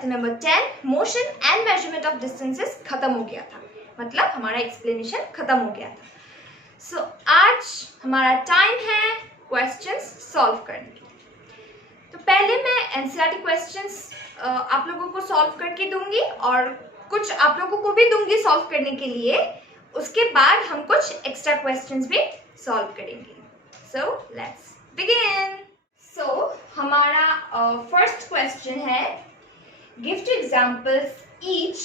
Chapter number 10 motion and measurement of distances खत्म हो गया था, मतलब हमारा एक्सप्लेनेशन खत्म हो गया था। सो आज हमारा टाइम है क्वेश्चंस सॉल्व करने के। तो पहले मैं एनसीईआरटी क्वेश्चंस आप लोगों को सॉल्व करके दूंगी और कुछ आप लोगों को भी दूंगी सॉल्व करने के लिए। उसके बाद हम कुछ एक्स्ट्रा क्वेश्चंस भी सॉल्व करेंगे। So let's begin. सो हमारा फर्स्ट क्वेश्चन है, give two examples each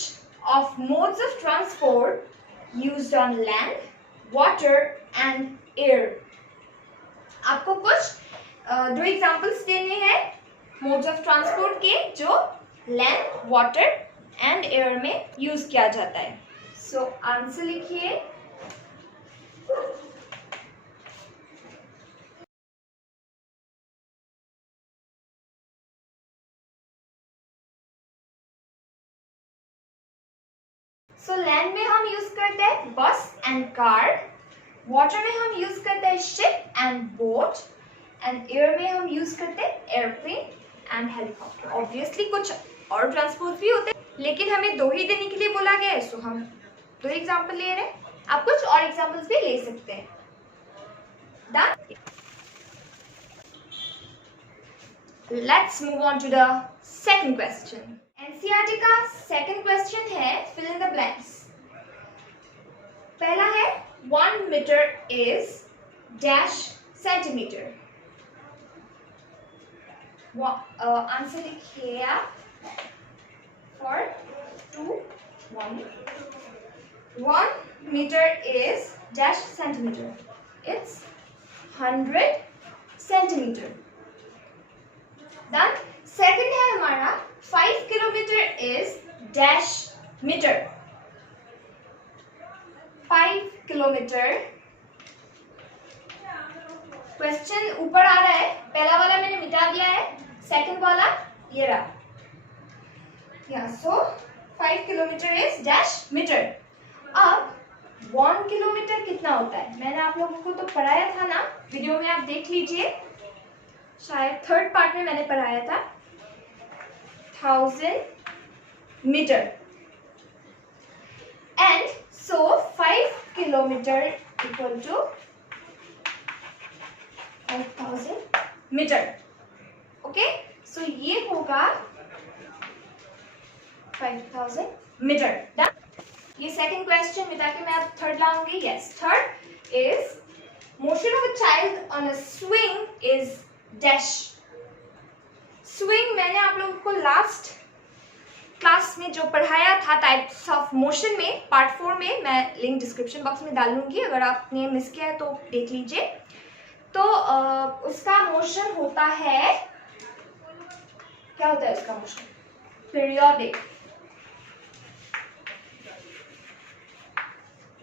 of modes of transport used on land, water and air. आपको कुछ दो एग्जांपल्स देने हैं मोड्स ऑफ ट्रांसपोर्ट के जो लैंड, वाटर एंड एयर में यूज किया जाता है। सो आंसर लिखिए। सो लैंड में हम यूज करते हैं बस एंड कार, वाटर में हम यूज करते हैं ship and boat, and air में हम यूज करते हैं एयरप्लेन एंड हेलीकॉप्टर। ऑब्वियसली कुछ और ट्रांसपोर्ट भी होते हैं, लेकिन हमें दो ही देने के लिए बोला गया है, सो हम दो एग्जांपल ले रहे हैं। आप कुछ और एग्जांपल्स भी ले सकते हैं। Done? Let's move on to the second question. NCERT का सेकंड क्वेश्चन है fill in the blanks. पहला है 1 metre is dash centimetre. Answer लिखिए आप। For 2 1 meter is dash centimeter. It's 100 centimeter. Done. Second है हमारा 5 kilometer is dash meter. 5 kilometer. Question ऊपर आ रहा है, पहला वाला मैंने मिटा दिया है, सेकंड वाला ये रहा। So 5 kilometre is dash metre. अब 1 किलोमीटर कितना होता है, मैंने आप लोगों को तो पढ़ाया था ना, वीडियो में आप देख लीजिए, शायद थर्ड पार्ट में मैंने पढ़ाया था। 1000 metre and so 5 kilometre equal to 5000 metre. Okay, so ये होगा 5000 मीटर। डन। ये सेकंड क्वेश्चन मिटा के मैं अब थर्ड लाऊंगी। Yes, third is motion of a child on a swing is dash. Swing मैंने आप लोगों को लास्ट क्लास में जो पढ़ाया था टाइप्स ऑफ मोशन में, पार्ट 4 में, मैं लिंक डिस्क्रिप्शन बॉक्स में डाल दूंगी, अगर आपने मिस किया है तो देख लीजिए। तो उसका मोशन होता है, क्या होता है उसका motion? Periodic.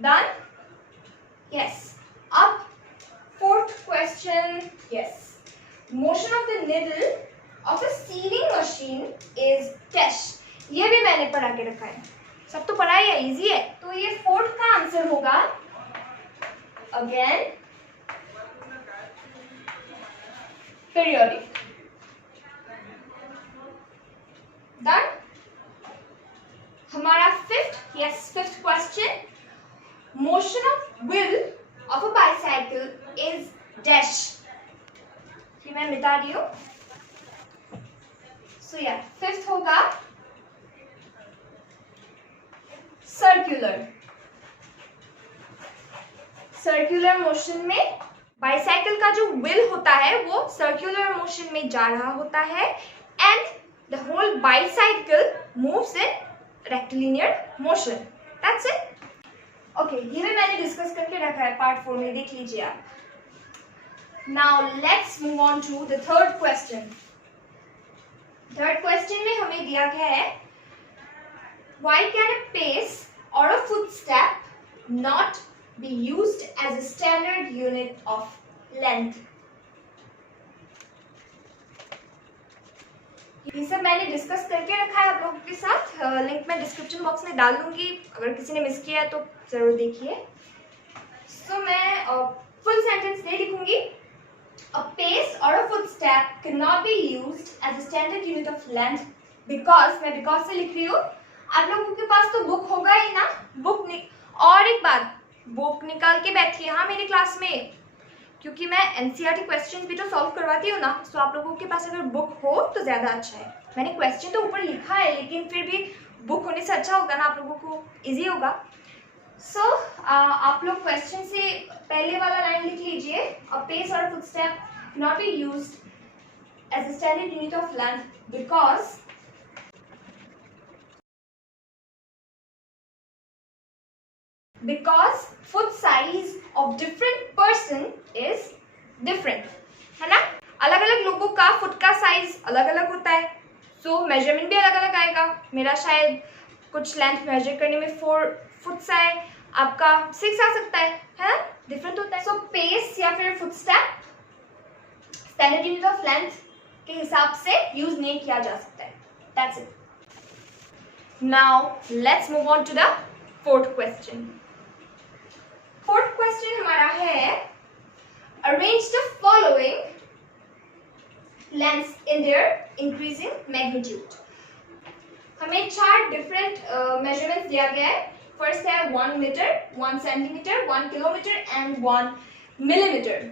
Done? Yes. Up fourth question. Yes. Motion of the needle of a sewing machine is dash. ये भी मैंने पढ़ा के रखा है, सब तो पढ़ा है, इजी है। तो ये फोर्थ का आंसर होगा अगेन पीरियोडिक। Done? हमारा fifth question, motion of wheel of a bicycle is dash. ये मैं मिटा रही हूं। सो या फिफ्थ होगा सर्कुलर। सर्कुलर मोशन में बाइसाइकिल का जो व्हील होता है वो सर्कुलर मोशन में जा रहा होता है and the whole bicycle moves in rectilinear motion. That's it. Okay, ये भी मैंने डिस्कस करके रखा है पार्ट 4 में, देख लीजिए आप। Now let's move on to the third question. Third question में हमें दिया गया है, व्हाई कैन अ पेस और a footstep not be used as a standard unit of length. ये सब मैंने डिस्कस करके रखा है आप लोगों के साथ, लिंक मैं डिस्क्रिप्शन बॉक्स में डाल दूंगी, अगर किसी ने मिस किया है तो जरूर देखिए। सो मैं फुल सेंटेंस नहीं लिखूंगी। अ पेस और a footstep can not be used as a standard unit of length because मैं बिकॉज से लिख रही हूँ, आप लोगों के पास तो बुक होगा ही ना, और एक बात, बुक निकाल के बैठिए हाँ मेरी क्लास में, क्योंकि मैं एनसीईआरटी क्वेश्चंस भी तो सॉल्व करवाती हूँ ना, तो आप लोगों के पास अगर बुक हो तो ज़्यादा अच्छा है। मैंने क्वेश्चन तो ऊपर लिखा है, लेकिन फिर भी बुक होने से अच्छा होगा ना, आप लोगों को इजी होगा। सो आप लोग क्वेश्चन से पहले वाला लाइन लिख लीजिए, अ पेस और footstep not be used as a standard unit of length because foot size of different person is different, है ना। अलग अलग लोगों का फुट का साइज अलग अलग होता है, सो मेजरमेंट भी अलग अलग आएगा। मेरा शायद कुछ लेंथ मेजर करने में 4 फुट आए, आपका 6 आ सकता है ना, डिफरेंट होता है। सो पेस या फिर foot step standard unit of length के हिसाब से यूज नहीं किया जा सकता है। That's it. Now let's move on to the fourth question. Fourth question हमारा है, arrange the following lengths in their increasing magnitude. हमें 4 डिफरेंट मेजरमेंट्स दिया गया है। फर्स्ट है 1 metre, 1 centimetre, 1 kilometre and 1 millimetre.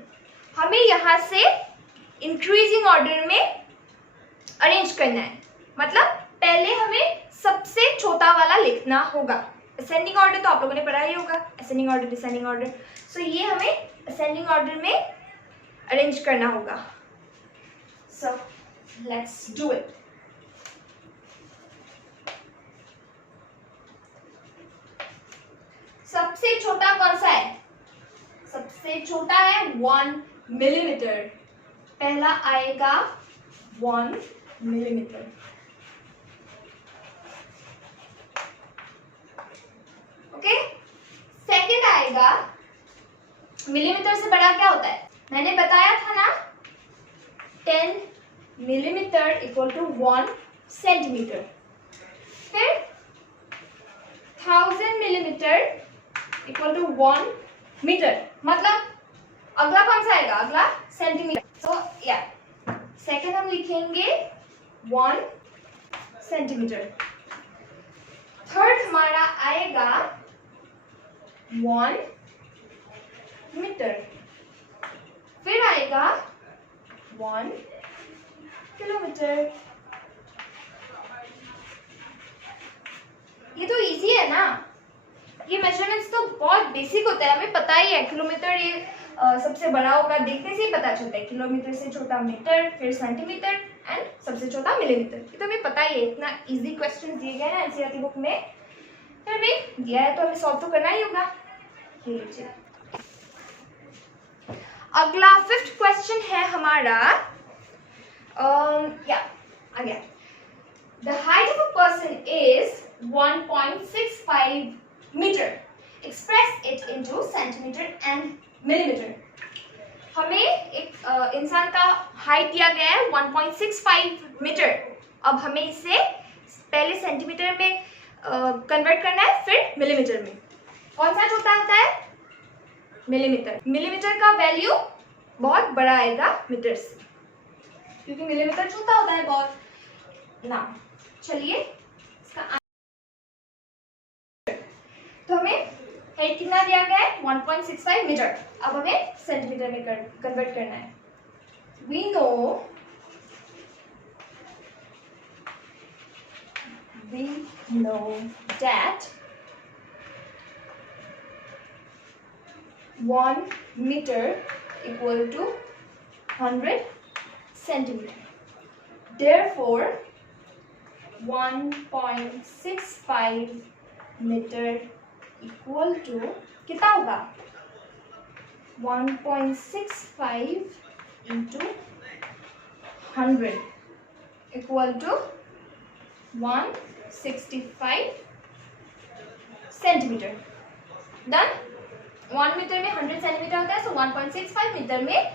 हमें यहाँ से इंक्रीजिंग ऑर्डर में अरेंज करना है, मतलब पहले हमें सबसे छोटा वाला लिखना होगा। असेंडिंग ऑर्डर तो आप लोगों ने पढ़ा ही होगा, असेंडिंग ऑर्डर, डिसेंडिंग ऑर्डर। सो ये हमें असेंडिंग ऑर्डर में अरेंज करना होगा। So let's do it. सबसे छोटा कौन सा है? सबसे छोटा है 1 मिलीमीटर। पहला आएगा 1 मिलीमीटर। ओके, सेकंड आएगा, मिलीमीटर से बड़ा क्या होता है? मैंने बताया था ना, 10 मिलीमीटर इक्वल टू 1 सेंटीमीटर। फिर 1000 मिलीमीटर इक्वल टू 1 मीटर, मतलब अगला कौन सा आएगा? अगला सेंटीमीटर। सो या सेकंड हम लिखेंगे 1 सेंटीमीटर। थर्ड हमारा आएगा 1 मीटर। फिर आएगा 1 किलोमीटर। ये तो इजी है ना, ये मेजरमेंट्स तो बहुत बेसिक होता है, हमें पता ही है। किलोमीटर ये सबसे बड़ा होगा, देखने से ही पता चलता है। किलोमीटर से छोटा मीटर, फिर सेंटीमीटर एंड सबसे छोटा मिलीमीटर। ये तो हमें पता ही है, इतना इजी क्वेश्चन दिए गए ना एनसीईआरटी बुक में, फिर हमें दिया है तो हमें सॉल्व तो करना ही होगा। लीजिए अगला 5th क्वेश्चन है हमारा, आ गया। The height of a person is 1.65 meter. Express it into centimeter and millimeter. हमें एक इंसान का हाइट दिया गया है 1.65 मीटर। अब हमें इसे पहले सेंटीमीटर में कन्वर्ट करना है, फिर मिलीमीटर में। कौन सा छोटा होता है? मिलीमीटर। मिलीमीटर का वैल्यू बहुत बड़ा आएगा मीटर से, क्योंकि मिलीमीटर छोटा होता है बहुत ना। चलिए इसका तो हमें हाइट कितना दिया गया है? 1.65 मीटर। अब हमें सेंटीमीटर में कन्वर्ट करना है। We know that 1 meter equal to 100 centimeter. Therefore 1.65 meter equal to कितना होगा? 1.65 into 100 equal to 165 centimetre. Done. 1 metre में 100 सेंटीमीटर होता है, सो 1.65 मीटर में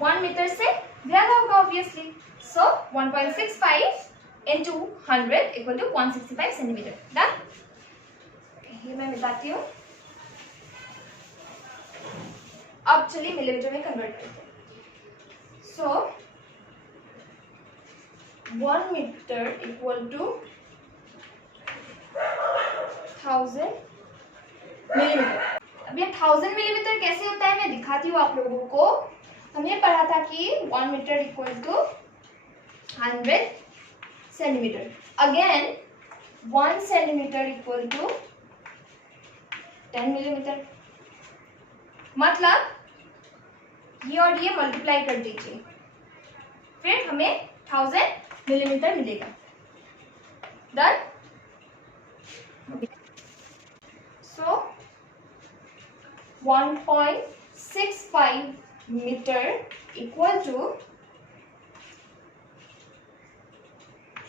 1 मीटर से ज्यादा होगा obviously. So 1.65 into 100 equal to 165 centimetre. Done. ये मैं मिटाती हूँ। अब चलिए मिलीमीटर में कन्वर्ट करते हैं। सो 1 मीटर इक्वल टू 1000 मिलीमीटर। अब ये 1000 मिलीमीटर कैसे होता है मैं दिखाती हूँ आप लोगों को। हमने पढ़ा था कि 1 metre equal to 100 centimetre. Again 1 centimetre equal to 10 millimetre. मतलब ये और ये मल्टीप्लाई कर दीजिए, फिर हमें 1000 मिलीमीटर मिलेगा। Done. So 1.65 metre equal to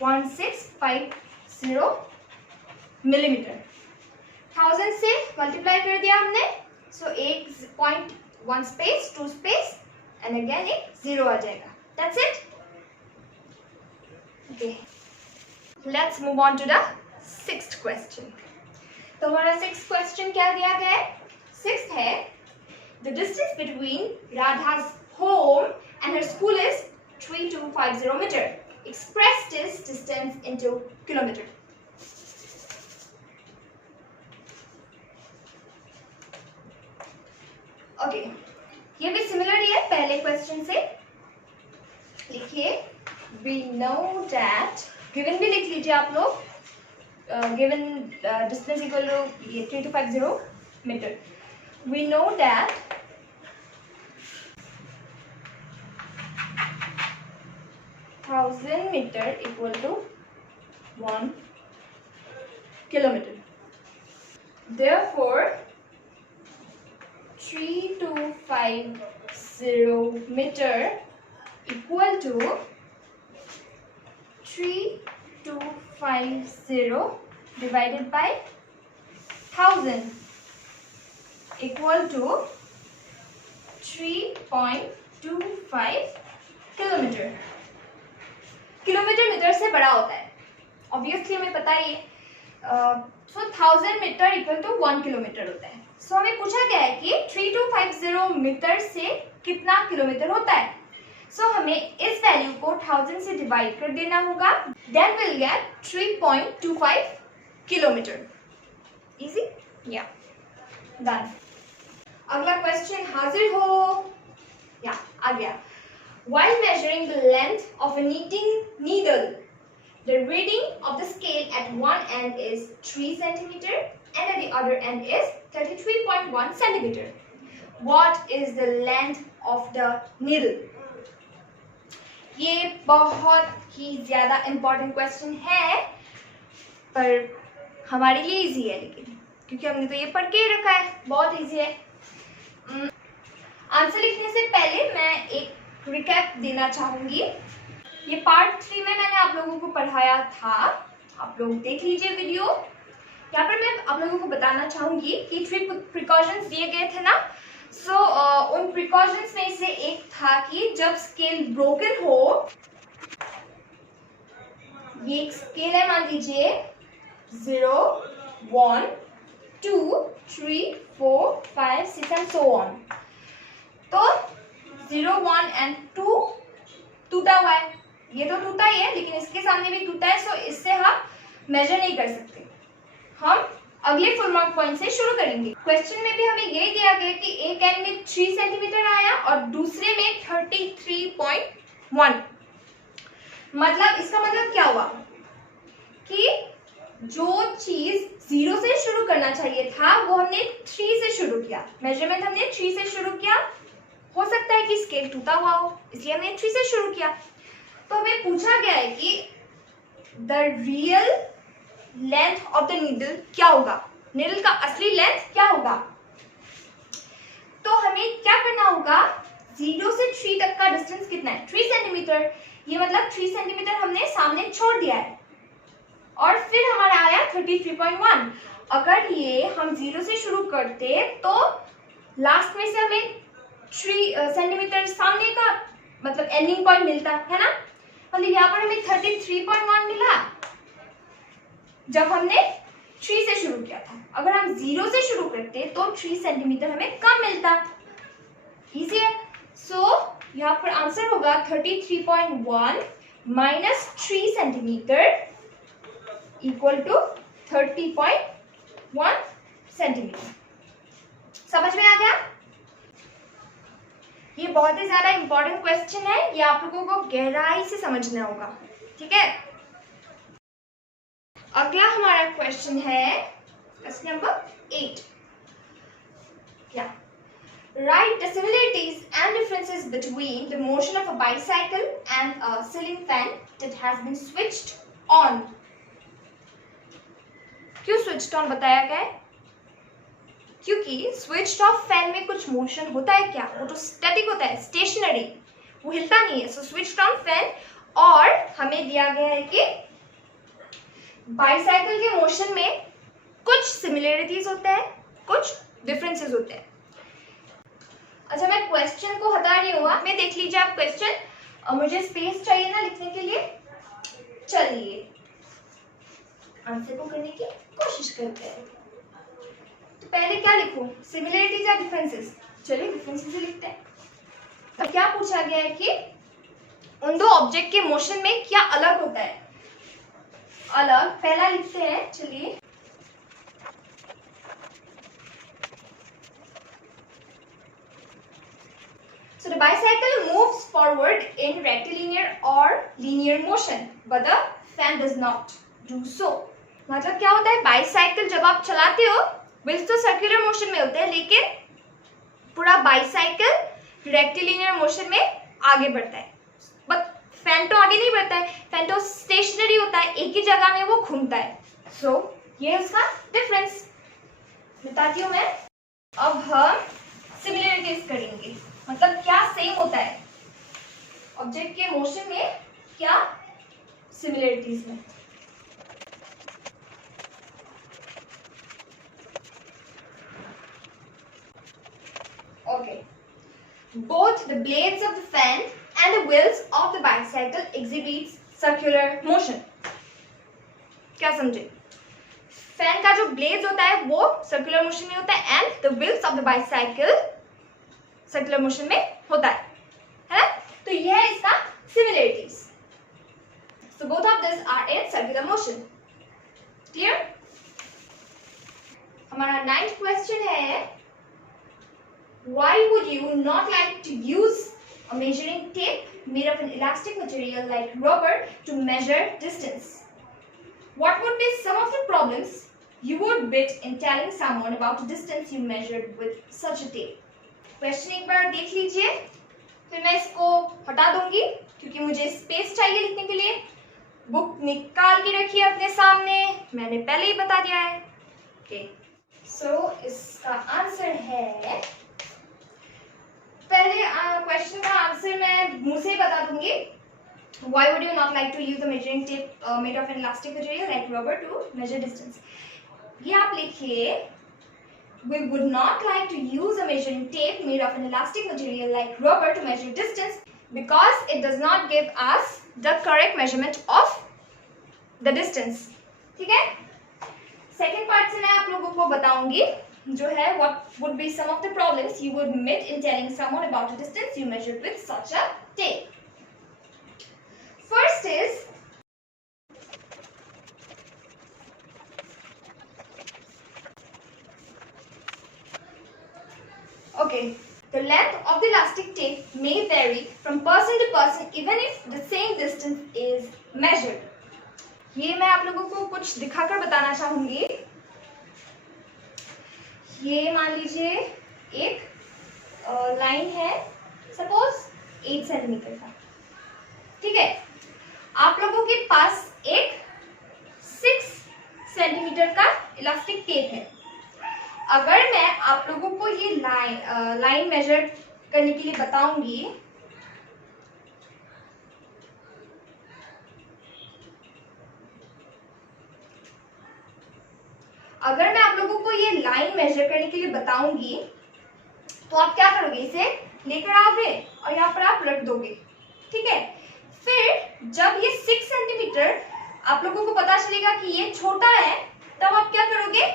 1650 millimetre. 1000 से मल्टीप्लाई कर दिया हमने, सो एक point 1 space 2 space and again एक 0 आ जाएगा। That's it. Okay, let's move on to the 6th question. तो हमारा 6th क्वेश्चन क्या दिया गया है? 6th है द डिस्टेंस बिटवीन राधा's home and her school is 3250 meter. Express this distance into kilometer. Okay, ये भी सिमिलर ही है पहले क्वेश्चन से। लिखिए we know that, गिवन भी लिख लीजिए आप लोग। गिवन डिस्टेंस इक्वल टू ये 3250 metre. we know that (1000 meter equal to 1 kilometer. Therefore 3250 meter equal to 3250 divided by 1000 equal to 3.25 kilometre. Kilometre metre से बड़ा होता है, ऑब्वियसली हमें पता ही है। So 1000 metre equal to 1 kilometre होता है। सो हमें पूछा गया है कि 3250 मीटर से कितना किलोमीटर होता है। सो हमें इस वैल्यू को 1000 से डिवाइड कर देना होगा, then will get 3.25 kilometre. Easy, yeah done. अगला क्वेश्चन हाजिर हो, या आ गया। While measuring the length of a knitting needle, the reading of the scale at one end is 3 centimeter and at the other end is 33.1 centimeter. What is the length of the needle? ये बहुत ही ज्यादा important question है, पर हमारे लिए easy है, लेकिन क्योंकि हमने तो ये पढ़ के ही रखा है, बहुत easy है। आंसर लिखने से पहले मैं एक रिकैप देना चाहूंगी। ये पार्ट 3 में मैंने आप लोगों को पढ़ाया था, आप लोग देख लीजिए वीडियो। यहाँ पर मैं आप लोगों को बताना चाहूंगी कि 3 प्रिकॉशंस दिए गए थे ना। सो उन प्रिकॉशंस में से एक था कि जब स्केल ब्रोकन हो, ये एक स्केल है, मान लीजिए 0 1 2 3 4 5 6 एंड सो ऑन। तो 0 1 एंड 2 टूटा हुआ है, ये तो टूटा ही है, लेकिन इसके सामने भी टूटा है। सो इससे हम मेजर नहीं कर सकते, हम अगले फुल मार्क पॉइंट से शुरू करेंगे। क्वेश्चन में भी हमें यही दिया गया कि एक एंड में 3 सेंटीमीटर आया और दूसरे में 33.1। मतलब इसका मतलब क्या हुआ कि जो चीज 0 से शुरू करना चाहिए था वो हमने 3 से शुरू किया, मेजरमेंट हमने 3 से शुरू किया। हो सकता है कि स्केल टूटा हुआ हो, इसलिए हमने 3 से शुरू किया। तो हमें पूछा गया है कि the real length of the needle क्या होगा, नीडल का असली लेंथ क्या होगा। तो हमें क्या करना होगा, 0 से 3 तक का डिस्टेंस कितना है, 3 सेंटीमीटर। ये मतलब 3 सेंटीमीटर हमने सामने छोड़ दिया है और फिर हमारा आया 33.1। अगर ये हम 0 से शुरू करते तो लास्ट में से हमें 3 सेंटीमीटर सामने का मतलब एंडिंग पॉइंट मिलता है ना। मतलब यहाँ पर हमें 33.1 मिला जब हमने 3 से शुरू किया था। अगर हम 0 से शुरू करते तो 3 सेंटीमीटर हमें कम मिलता। इजी है। सो यहाँ पर आंसर होगा 33.1 -3 सेंटीमीटर इक्वल टू 30.1 सेंटीमीटर। समझ में आ गया? ये बहुत ही ज्यादा इंपॉर्टेंट क्वेश्चन है, ये आप लोगों को गहराई से समझना होगा, ठीक है। अगला हमारा क्वेश्चन है क्वेश्चन नंबर 8। क्या? Write the similarities and differences between the motion of a bicycle and a ceiling fan that has been switched on. क्यों switched on बताया गया है? क्योंकि switched off फैन में कुछ मोशन होता है क्या? वो तो स्टैटिक होता है, स्टेशनरी, वो हिलता नहीं है। सो switched on फैन, और हमें दिया गया है कि बाइसाइकिल के मोशन में कुछ सिमिलरिटीज होते हैं, कुछ डिफरेंसेस होते हैं। अच्छा, मैं क्वेश्चन को हटा रही हूँ, मैं देख लीजिए आप क्वेश्चन। मुझे स्पेस चाहिए ना लिखने के लिए, चलिए आंसर को करने की कोशिश करते हैं। तो पहले क्या लिखूं, सिमिलरिटीज या डिफरेंसेस? चलिए डिफरेंसेस ही लिखते हैं। तो क्या पूछा गया है कि उन दो ऑब्जेक्ट के मोशन में क्या अलग होता है? अलग पहला लिखते हैं, चलिए। So the bicycle moves forward in rectilinear or linear motion, but the fan does not do so. मतलब क्या होता है, बाइसाइकिल जब आप चलाते हो व्हील्स तो सर्कुलर मोशन में होते हैं, लेकिन पूरा बाइसाइकिल रेक्टिलिनियर मोशन में आगे बढ़ता है, बट फैन तो आगे नहीं बढ़ता है, फैन तो स्टेशनरी होता है, एक ही जगह में वो घूमता है। सो ये उसका डिफरेंस बताती हूँ मैं। अब हम सिमिलरिटीज करेंगे, मतलब क्या सेम होता है ऑब्जेक्ट के मोशन में, क्या सिमिलरिटीज में। Okay, both the blades of the fan and the wheels of the bicycle exhibits circular motion. क्या समझे? फैन का जो ब्लेड्स होता है वो सर्कुलर मोशन में होता है, and the wheels of the bicycle circular motion में होता है ना? तो यह है इसका similarities. So both of this are in circular motion. Clear? हमारा 9th क्वेश्चन है, why would you not like to use a measuring tape made of an elastic material like rubber to measure distance? What would be some of the problems you would meet in telling someone about the distance you measured with such a tape? Question एक बार देख लीजिए, फिर मैं इसको हटा दूंगी क्योंकि मुझे स्पेस चाहिए लिखने के लिए। बुक निकाल के रखिए अपने सामने, मैंने पहले ही बता दिया है। ओके, सो इसका आंसर है, पहले क्वेश्चन का आंसर मैं मुंह से ही बता दूंगी। Why would you not like to use a measuring tape made of an elastic material like rubber to measure distance? ये आप लिखिए, we would not like to use a measuring tape made of an elastic material like rubber to measure distance because it does not give us the correct measurement of the distance. ठीक है? Second part से मैं आप लोगों को बताऊंगी जो है what would be some of the problems you would meet in telling someone about a distance you measured with such a tape. First is okay, the length of the elastic tape may vary from person to person even if the same distance is measured. ये मैं आप लोगों को कुछ दिखाकर बताना चाहूंगी। ये मान लीजिए एक लाइन है, सपोज 8 सेंटीमीटर का, ठीक है। आप लोगों के पास एक 6 सेंटीमीटर का इलास्टिक टेप है। अगर मैं आप लोगों को ये लाइन मेजर करने के लिए बताऊंगी, अगर मैं आप लोगों को ये लाइन मेजर करने के लिए बताऊंगी तो आप क्या करोगे, इसे लेकर आओगे और यहाँ पर आप रख दोगे, ठीक है। फिर जब ये 6 सेंटीमीटर आप लोगों को पता चलेगा कि ये छोटा है, तब आप क्या करोगे,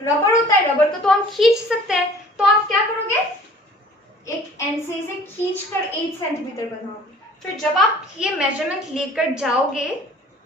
रबर होता है, रबर को तो हम खींच सकते हैं, तो आप क्या करोगे, एक एंड से इसे खींचकर 8 सेंटीमीटर बनाओगे, फिर जब आप ये मेजरमेंट लेकर जाओगे,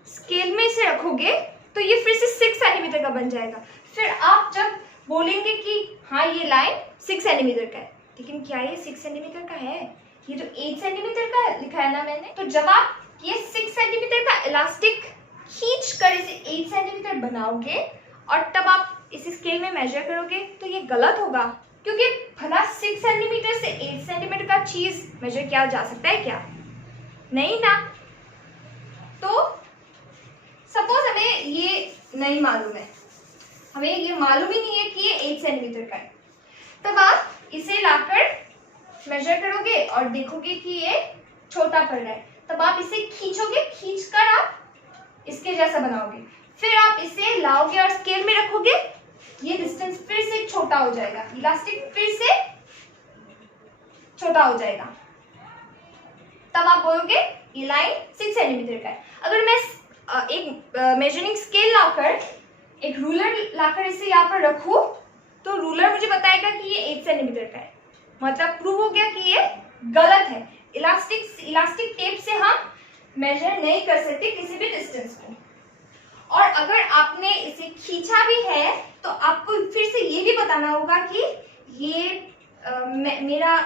स्केल में इसे रखोगे, तो ये फिर से 6 सेंटीमीटर का बन जाएगा। फिर आप जब बोलेंगे कि हाँ ये लाइन 6 सेंटीमीटर का है, लेकिन क्या ये 6 सेंटीमीटर का है? ये तो 8 सेंटीमीटर का लिखा है ना मैंने। तो जब आप ये 6 सेंटीमीटर का इलास्टिक खींच कर इसे 8 सेंटीमीटर बनाओगे और तब आप इसे स्केल में मेजर करोगे, तो ये गलत होगा, क्योंकि भला 6 सेंटीमीटर से 8 सेंटीमीटर का चीज मेजर किया जा सकता है क्या? नहीं ना। तो सपोज हमें ये नहीं मालूम है, हमें ये मालूम ही नहीं है कि ये 8 सेंटीमीटर का है, तब आप इसे लाकर मेजर करोगे और देखोगे कि ये छोटा पड़ रहा है, तब आप इसे खींचोगे, खींचकर आप इसके जैसा बनाओगे, फिर आप इसे लाओगे और स्केल में रखोगे, ये डिस्टेंस फिर से छोटा हो जाएगा, इलास्टिक फिर से छोटा हो जाएगा, तब आप बोलोगे ये लाइन 6 सेंटीमीटर का है। अगर मैं एक मेजरिंग स्केल लाकर, एक रूलर लाकर इसे यहाँ पर रखूं, तो रूलर मुझे बताएगा कि ये 8 सेंटीमीटर का है, मतलब प्रूव हो गया कि ये गलत है। इलास्टिक टेप से हम मेजर नहीं कर सकते किसी भी डिस्टेंस को। और अगर आपने इसे खींचा भी है, तो आपको फिर से ये भी बताना होगा कि ये मेरा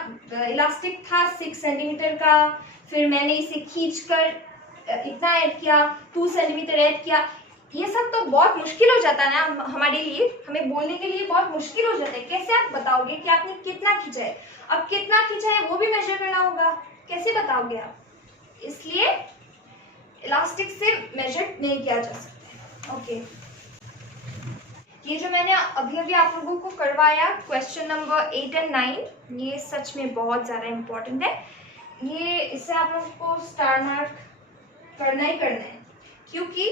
इलास्टिक था 6 सेंटीमीटर का, फिर मैंने इसे खींचकर इतना ऐड किया, 2 सेंटीमीटर ऐड किया। ये सब तो बहुत मुश्किल हो जाता है ना हमारे लिए, हमें बोलने के लिए बहुत मुश्किल हो जाता है। कैसे आप बताओगे कि आपने कितना खींचा है? अब कितना खींचा है वो भी मेजर करना होगा, कैसे बताओगे आप? इसलिए इलास्टिक से मेजर नहीं किया जा सकता। ओके, ये जो मैंने अभी अभी आप लोगों को करवाया क्वेश्चन नंबर 8 और 9, ये सच में बहुत ज़्यादा इम्पोर्टेंट है। ये इससे आप लोगों को स्टार मार्क करना ही करना है, क्योंकि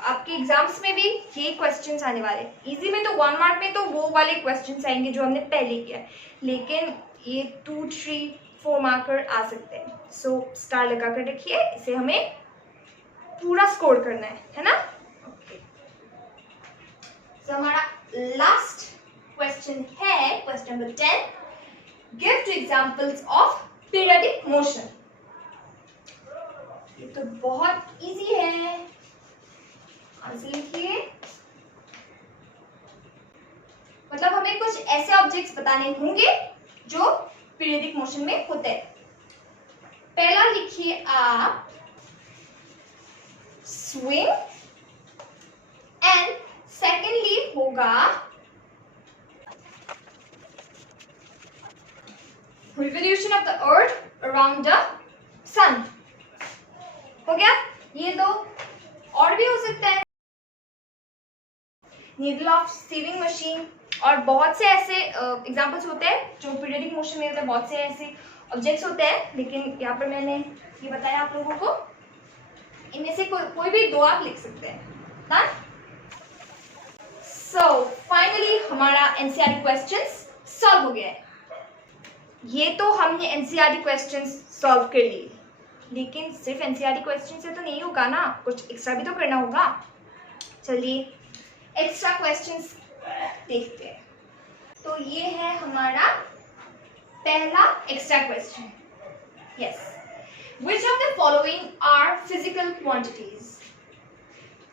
आपके एग्जाम्स में भी ये क्वेश्चंस आने वाले। इजी में तो 1 मार्क में तो वो वाले क्वेश्चंस आएंगे जो हमने पहले किया है, लेकिन ये 2, 3, 4 मार्कर आ सकते हैं। सो स्टार लगा कर रखिए, इसे हमें पूरा स्कोर करना है ना? ओके, सो हमारा लास्ट क्वेश्चन है question number 10, give 2 examples of periodic motion. ये तो बहुत इजी है, आंसर लिखिए। मतलब हमें कुछ ऐसे ऑब्जेक्ट्स बताने होंगे जो पीरियडिक मोशन में होते हैं। पहला लिखिए आप स्विंग, एंड सेकेंडली होगा revolution of the earth around the sun. हो गया? ये दो, और भी हो सकता है नीडल ऑफ सीविंग मशीन, और बहुत से ऐसे एग्जांपल्स होते हैं जो पीरियडिक मोशन में होते हैं। बहुत से ऐसे ऑब्जेक्ट्स होते हैं, लेकिन यहाँ पर मैंने ये बताया आप लोगों को, इनमें से कोई भी दो आप लिख सकते हैं ना। सो फाइनली हमारा एनसीईआरटी क्वेश्चंस सॉल्व हो गया है। ये तो हमने एनसीईआरटी क्वेश्चंस सॉल्व कर लिए, लेकिन सिर्फ एनसीईआरटी क्वेश्चन से तो नहीं होगा ना, कुछ एक्स्ट्रा भी तो करना होगा। चलिए एक्स्ट्रा क्वेश्चंस देखते हैं। तो ये है हमारा पहला extra question. Yes, which of the following are physical quantities?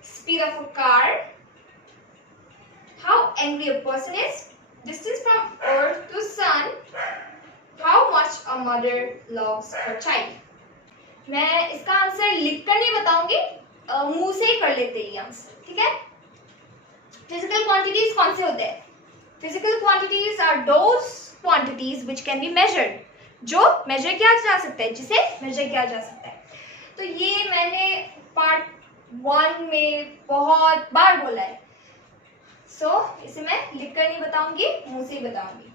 Speed of a car, how angry a person is, distance from earth to sun, how much a mother loves her child. मैं इसका answer लिखकर नहीं बताऊंगी, मुंह से ही कर लेते हैं आंसर, ठीक है? फिजिकल क्वांटिटीज कौन से होते हैं? Physical quantities are those quantities which can be measured, जो मेजर किया जा सकता है, जिसे मेजर किया जा सकता है। तो ये मैंने पार्ट 1 में बहुत बार बोला है, सो इसे मैं लिखकर नहीं बताऊंगी, मुंह से ही बताऊंगी।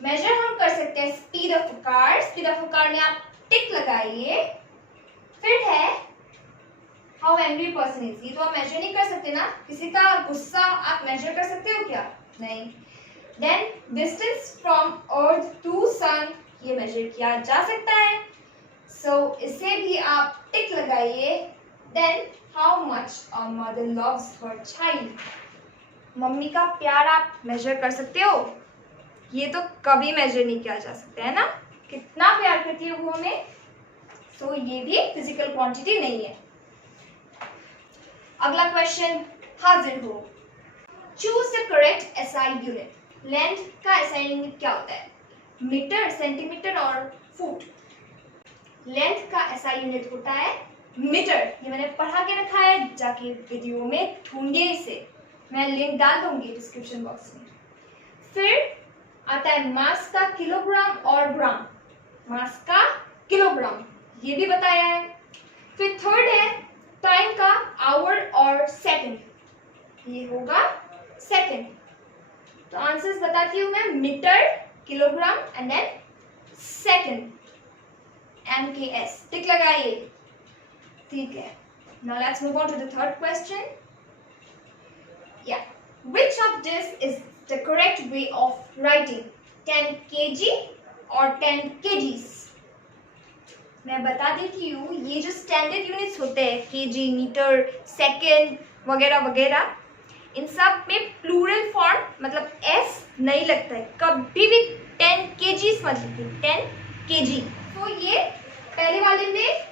मेजर हम कर सकते हैं speed of a car. Speed of a car में आप टिक लगाइए। फिर है हाउ एंग्री पर्सन इज, ये तो आप मेजर नहीं कर सकते ना, किसी का गुस्सा आप मेजर कर सकते हो क्या? नहीं। Then distance from earth to sun, ये मेजर किया जा सकता है, सो इसे भी आप टिक लगाइए। Then how much a mother loves her child, mummy का प्यार आप मेजर कर सकते हो? ये तो कभी मेजर नहीं किया जा सकता है ना, कितना प्यार करती है वो हमें, सो ये भी फिजिकल क्वांटिटी नहीं है। अगला क्वेश्चन हाजिर हो। Choose the correct SI unit. Length का एसआई यूनिट क्या होता है? मीटर, सेंटीमीटर और फुट। लेंथ का एसआई यूनिट होता है मीटर। ये मैंने पढ़ा के रखा है, जाके वीडियो में ढूंढिए इसे, मैं लिंक डाल दूंगी डिस्क्रिप्शन बॉक्स में। फिर आता है मास का किलोग्राम और ग्राम। मास का किलोग्राम ये भी बताया है। फिर थर्ड है टाइम का आवर और सेकंड, ये होगा सेकंड। तो आंसर्स बताती हूं मैं, metre, kilogram and then second, MKS। Tick लगाइए, ठीक है। Now let's move on to the third question. या which of this is the correct way of writing 10 kg और 10 kgs? मैं बता देती हूँ, ये जो स्टैंडर्ड यूनिट्स होते हैं केजी, मीटर, सेकंड वगैरह वगैरह, इन सब में प्लूरल फॉर्म मतलब एस नहीं लगता है कभी भी। 10 kgs मत लिखिए, 10 kg। तो ये पहले वाले में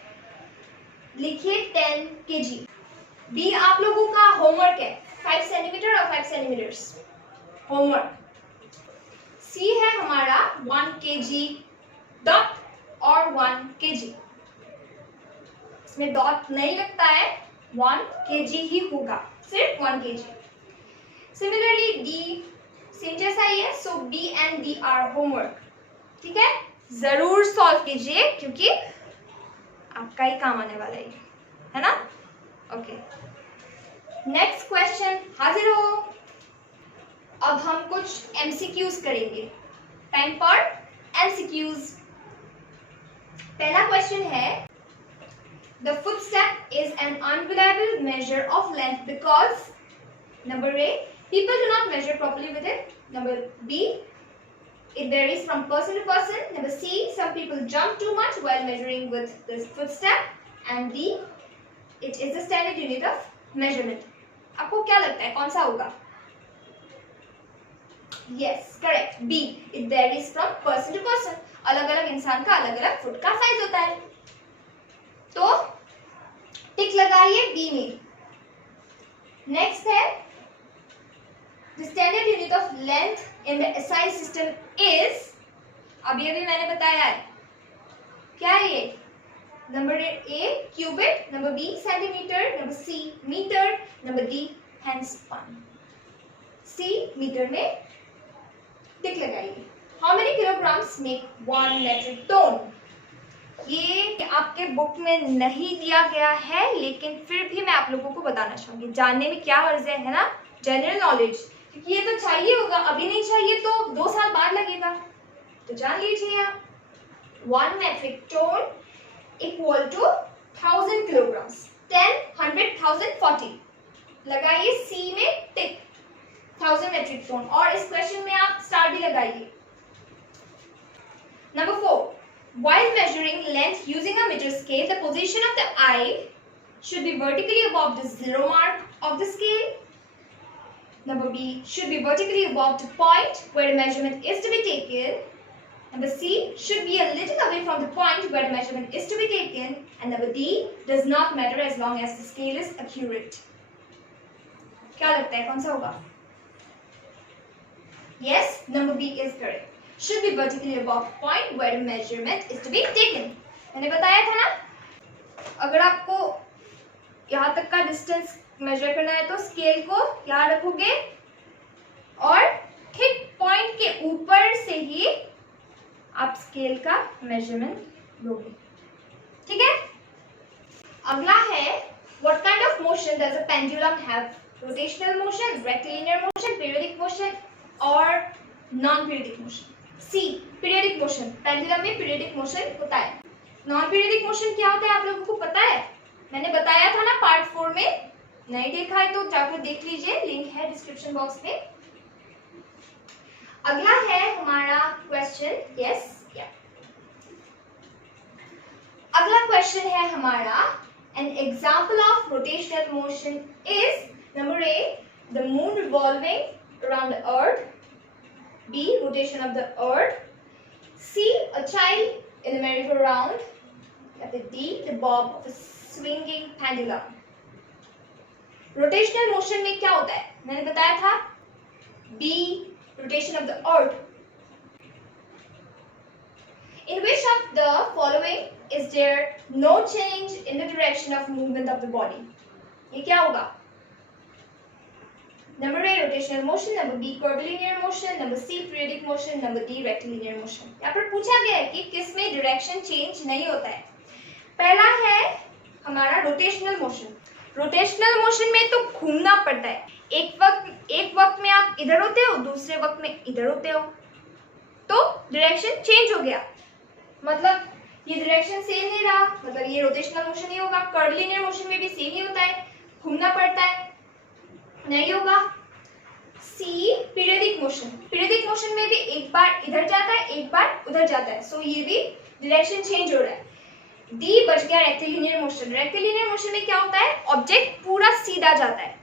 लिखिए 10 kg। बी आप लोगों का होमवर्क है, 5 सेंटीमीटर और 5 सेंटीमीटर्स होमवर्क। सी है हमारा 1 kg डॉट और 1 kg, इसमें डॉट नहीं लगता है, 1 kg ही होगा, सिर्फ 1 kg। सिमिलरली डी सेम जैसा ही है, so B and D are homework. ठीक है, जरूर सॉल्व कीजिए क्योंकि आपका ही काम आने वाला है ना। ओके, नेक्स्ट क्वेश्चन हाजिर हो। अब हम कुछ एमसीक्यूज करेंगे, टाइम फॉर एमसीक्यूज। पहला क्वेश्चन है, the footstep is an unreliable measure of length because number A, people do not measure properly with it. Number B, it varies from person to person. Number C, some people jump too much while measuring with this footstep. And D, it is the standard unit of measurement. आपको क्या लगता है कौन सा होगा? Yes, correct. B, it varies from person to person. अलग अलग इंसान का अलग अलग फुट का साइज होता है, तो टिक लगाइए B में। नेक्स्ट है, the standard unit of length in the SI system is, अभी अभी मैंने बताया है, क्या है ये? Number A cubit, number B centimetre, number C metre, number D handspan. C metre में टिक लगाइए। How many kilograms make 1 metric ton? ये आपके बुक में नहीं दिया गया है, लेकिन फिर भी मैं आप लोगों को बताना चाहूंगी, जानने में क्या हर्ज है ना, जनरल नॉलेज, क्योंकि ये तो चाहिए होगा, अभी नहीं चाहिए तो 2 साल बाद लगेगा, तो जान लीजिए आप। 1 metric ton equal to 1000 kilograms. 10, 100, 1000, 40 लगाइए सी में टिक, 1000 मेट्रिक टन। और इस क्वेश्चन में आप स्टार भी लगाइए। Number 4, while measuring length using a meter scale, the position of the eye should be vertically above the 0 mark of the scale. Number B, should be vertically above the point where the measurement is to be taken. Number C, should be a little away from the point where the measurement is to be taken. And number D, does not matter as long as the scale is accurate. क्या लगता है कौन सा होगा? Yes, number B is correct. Should be vertically above the point where the measurement is to be taken. मैंने बताया था ना, अगर आपको यहाँ तक का डिस्टेंस मेजर करना है तो स्केल को यहाँ रखोगे और ठीक पॉइंट के ऊपर से ही आप स्केल का मेजरमेंट लोगे। ठीक है, अगला है, what kind of motion does a pendulum have? Rotational motion, rectilinear motion, periodic motion और नॉन पीरियडिक मोशन। सी, पीरियडिक मोशन। पेंडुलम में पीरियडिक मोशन होता है। नॉन पीरियडिक मोशन क्या होता है आप लोगों को पता है? मैंने बताया था ना पार्ट 4 में, नहीं देखा है तो जाकर देख लीजिए, लिंक है डिस्क्रिप्शन बॉक्स में। अगला है हमारा क्वेश्चन, यस, अगला क्वेश्चन है हमारा, an example of rotational motion is, number A, the moon revolving around the earth, B, rotation of the earth, C, a child in a merry-go-round, या फिर D the bob of a swinging pendulum. Rotational motion में क्या होता है, मैंने बताया था B rotation of the earth. In which of the following is there no change in the direction of movement of the body? ये क्या होगा? Number A rotational motion, number B curvilinear motion, number C periodic motion, number D rectilinear motion. यहाँ पर पूछा गया है कि किस में डायरेक्शन चेंज नहीं होता है। पहला है हमारा रोटेशनल मोशन। रोटेशनल मोशन में तो घूमना पड़ता है, एक वक्त में आप इधर होते हो, दूसरे वक्त में इधर होते हो, तो डायरेक्शन चेंज हो गया, मतलब ये डायरेक्शन सेम नहीं रहा, मतलब ये रोटेशनल मोशन नहीं होगा। कर्विलिनियर मोशन में भी सेम ही होता है, घूमना पड़ता है, नहीं होगा। सी पीरियडिक मोशन, पीरियडिक मोशन में भी एक बार इधर जाता है, एक बार उधर जाता है, सो ये भी डायरेक्शन चेंज हो रहा है। डी बच गया रेक्टिलिनियर मोशन। रेक्टिलिनियर मोशन में क्या होता है, ऑब्जेक्ट पूरा सीधा जाता है,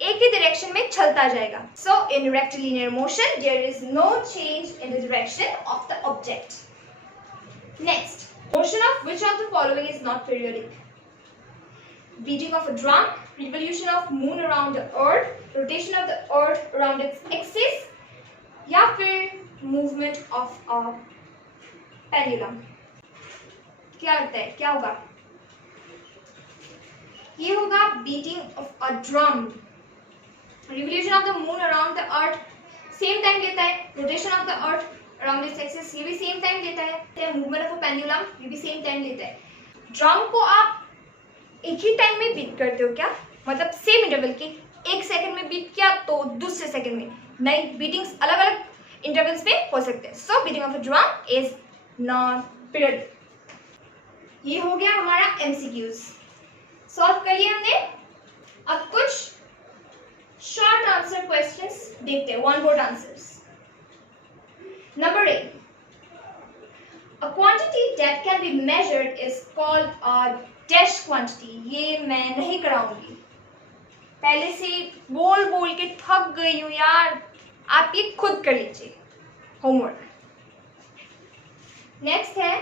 एक ही डायरेक्शन में चलता जाएगा। So in rectilinear motion there is no change in the direction of the object. Next, motion of which of the following is not periodic? Beating of a drum, revolution of moon around the earth, rotation of the earth around its axis, या फिर movement of a pendulum? क्या लगता है क्या होगा? ये होगा beating of a drum, revolution of the moon around the earth, same time लेता है, rotation of the earth around its axis ये भी सेम टाइम लेता है, मूवमेंट ऑफ अ पेंडुलम ये भी सेम टाइम लेता है। ड्रम को आप एक ही टाइम में बीट करते हो क्या, मतलब सेम इंटरवल के, एक सेकंड में बीट किया तो दूसरे सेकंड में नहीं, बीटिंग्स अलग अलग इंटरवल्स में हो सकते हैं। So beating of a drum is non periodic. ये हो गया हमारा एमसीक्यूज, सॉल्व कर लिया हमने। अब कुछ शॉर्ट आंसर क्वेश्चंस देखते हैं, one word answers. Number A, a quantity that can be measured is called a dash quantity। ये मैं नहीं कराऊंगी, पहले से बोल बोल के थक गई हूँ यार, आप ये खुद कर लीजिए होमवर्क। नेक्स्ट है,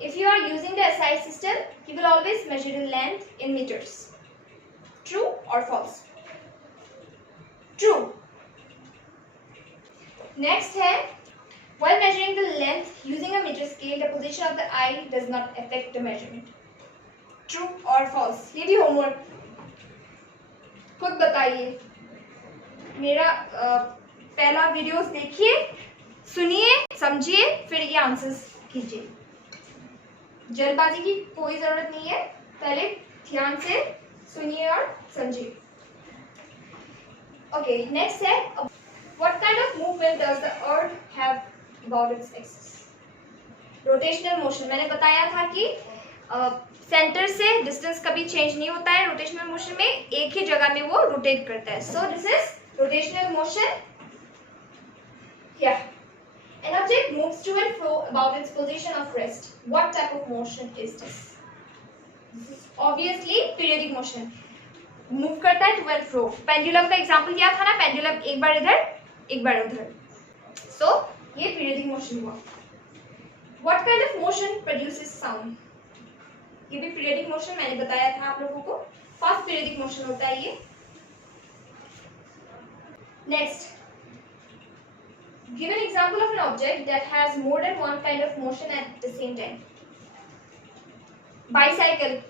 if you are using the SI system, you will always measure the length in meters. True or false? True. Next है, while measuring the length using a meter scale, the position of the eye does not affect the measurement. True or false? ये भी homework, खुद बताइए। मेरा पहला videos देखिए, सुनिए, समझिए, फिर ये आंसर्स कीजिए। जल्दबाजी की कोई जरूरत नहीं है, पहले ध्यान से सुनिए और समझिए। ओके, नेक्स्ट है, what kind of movement does the earth have about its axis? Rotational motion, मैंने बताया था कि सेंटर से डिस्टेंस कभी चेंज नहीं होता है रोटेशनल मोशन में, एक ही जगह में वो रोटेट करता है। So this is rotational motion. या an object moves to and fro about its position of rest. What type of motion is this? This is obviously periodic motion. Move करता है टू एंड फ्रो। पेंडुलम का example दिया था ना, pendulum एक बार इधर एक बार उधर, सो ये पीरियडिक मोशन हुआ। What kind of motion produces sound? ये भी पीरियडिक मोशन मैंने बताया था आप लोगों को, फास्ट पीरियडिक मोशन होता है ये। Next, give an example of an object that has more than one kind of motion at the same time. Bicycle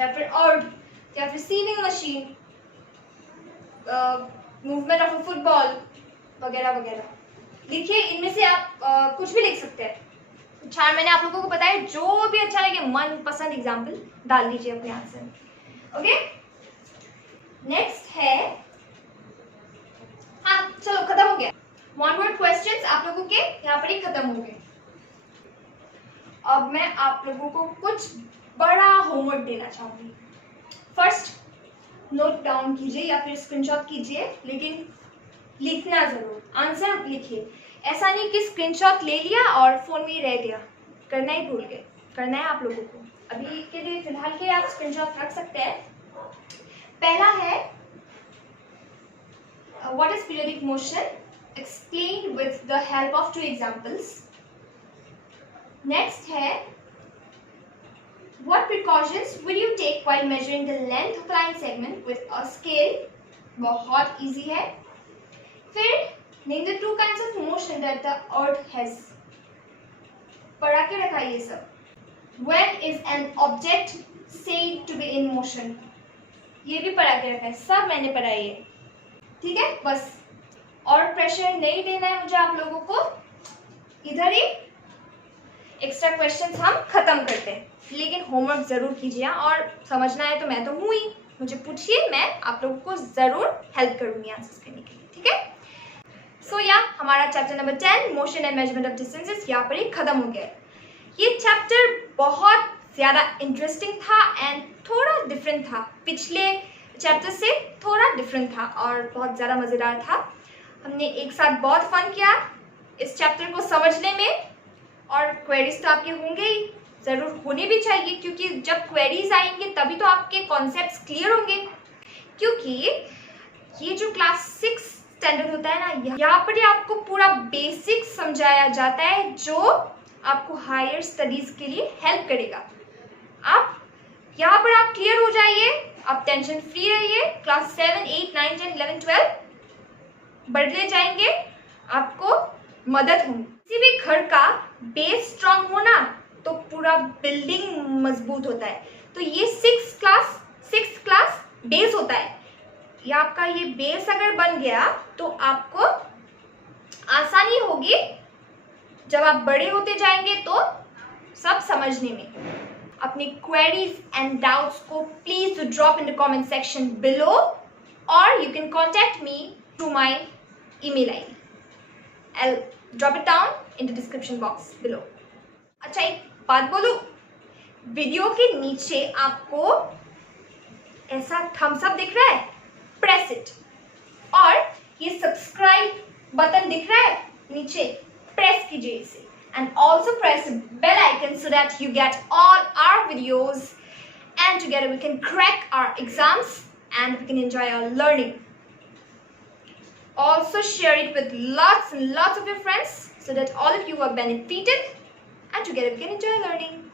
या फिर अर्थ या फिर sewing machine, movement of a football वगैरह वगैरह। लिखिए, इनमें से आप कुछ भी लिख सकते हैं। चार मैंने आप लोगों को बताया, जो भी अच्छा लगे मन पसंद एग्जाम्पल डाल दीजिए अपने आंसर। ओके, नेक्स्ट है, हाँ चलो खत्म हो गया, वन वर्ड क्वेश्चंस आप लोगों के यहाँ पर ही खत्म हो गए। अब मैं आप लोगों को कुछ बड़ा होमवर्क देना चाहूंगी। फर्स्ट, नोट डाउन कीजिए या फिर स्क्रीनशॉट कीजिए, लेकिन लिखना जरूर, आंसर लिखिए। ऐसा नहीं कि स्क्रीनशॉट ले लिया और फोन में ही रह गया, करना ही भूल गए, करना है आप लोगों को। अभी के लिए फिलहाल के आप स्क्रीनशॉट रख सकते हैं। पहला है, what is periodic motion, explain with the help of 2 examples. Next है, What precautions will you take while measuring the length of a line segment with a scale? बहुत easy है. फिर name the two kinds of motion that the earth has. पढ़ा के रखा ये सब. When is an object said to be in motion? ये भी पढ़ा के रखा है. सब मैंने पढ़ा है ये. ठीक है, बस और प्रेशर नहीं देना है मुझे आप लोगों को. इधर ही एक्स्ट्रा क्वेश्चंस हम खत्म करते हैं, लेकिन होमवर्क जरूर कीजिए और समझना है तो मैं तो हूँ ही, मुझे पूछिए, मैं आप लोगों को जरूर हेल्प करूंगी आंसर्स करने के लिए. ठीक है, सो हमारा chapter number 10 motion and measurement of distances यहाँ पर ही खत्म हो गया. ये चैप्टर बहुत ज़्यादा इंटरेस्टिंग था एंड थोड़ा डिफरेंट था, पिछले चैप्टर से थोड़ा डिफरेंट था और बहुत ज़्यादा मज़ेदार था. हमने एक साथ बहुत फन किया इस चैप्टर को समझने में, और क्वेरीज तो आपके होंगे ही, ज़रूर होने भी चाहिए, क्योंकि जब क्वेरीज आएंगे तभी तो आपके कॉन्सेप्ट्स क्लियर होंगे. क्योंकि ये जो क्लास 6 स्टैंडर्ड होता है ना, यहाँ पर आपको पूरा बेसिक समझाया जाता है जो आपको हायर स्टडीज के लिए हेल्प करेगा. आप यहाँ पर आप क्लियर हो जाइए, आप टेंशन फ्री रहिए. क्लास 7, 8, 9, 10, 11, 12 बढ़ते जाएंगे, आपको मदद होगी. किसी भी घर का बेस स्ट्रांग होना तो पूरा बिल्डिंग मजबूत होता है. तो ये 6th क्लास बेस होता है. ये आपका ये बेस अगर बन गया तो आपको आसानी होगी जब आप बड़े होते जाएंगे तो सब समझने में. अपने क्वेरीज एंड डाउट्स को please do drop in the comment section below, और you can contact me through my email ID. I'll drop it down in the description box below. अच्छा, एक बात बोलूं, वीडियो के नीचे आपको ऐसा थम्स अप दिख रहा है, प्रेस इट. और ये सब्सक्राइब बटन दिख रहा है नीचे, प्रेस कीजिए इसे. And also press the bell icon so that you get all our videos, and together we can crack our exams and we can enjoy our learning. Also share it with lots and lots of your friends so that all of you are benefited and together we can enjoy learning.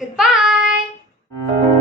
Goodbye.